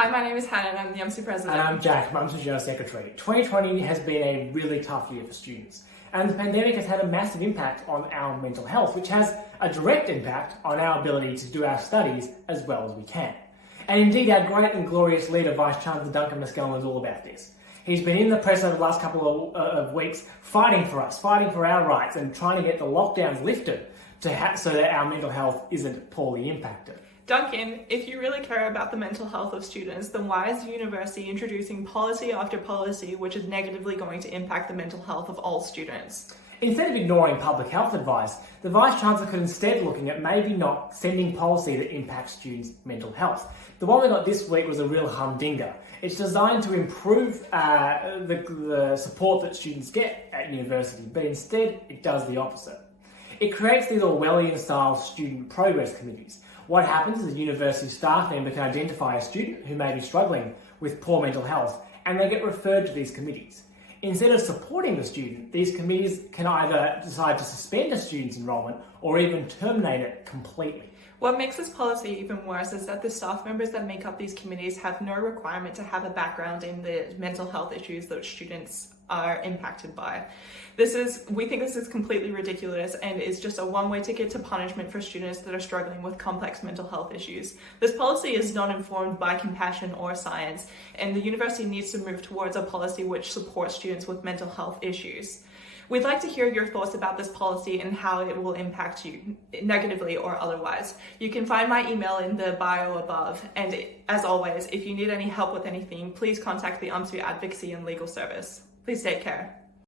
Hi, my name is Hannah and I'm the UMSU president. And I'm Jack, UMSU General Secretary. 2020 has been a really tough year for students, and the pandemic has had a massive impact on our mental health, which has a direct impact on our ability to do our studies as well as we can. And indeed, our great and glorious leader, Vice Chancellor Duncan Maskell, is all about this. He's been in the press over the last couple of weeks fighting for us, fighting for our rights and trying to get the lockdowns lifted so that our mental health isn't poorly impacted. Duncan, if you really care about the mental health of students, then why is the university introducing policy after policy which is negatively going to impact the mental health of all students? Instead of ignoring public health advice, the Vice-Chancellor could instead looking at maybe not sending policy that impacts students' mental health. The one we got this week was a real humdinger. It's designed to improve the support that students get at university, but instead it does the opposite. It creates these Orwellian-style student progress committees. What happens is a university staff member can identify a student who may be struggling with poor mental health, and they get referred to these committees. Instead of supporting the student, these committees can either decide to suspend a student's enrolment or even terminate it completely. What makes this policy even worse is that the staff members that make up these committees have no requirement to have a background in the mental health issues that students are impacted by. We think this is completely ridiculous and is just a one-way ticket to punishment for students that are struggling with complex mental health issues. This policy is not informed by compassion or science, and the university needs to move towards a policy which supports students with mental health issues. We'd like to hear your thoughts about this policy and how it will impact you, negatively or otherwise. You can find my email in the bio above, and as always, if you need any help with anything, please contact the UMSU Advocacy and Legal Service. Please take care.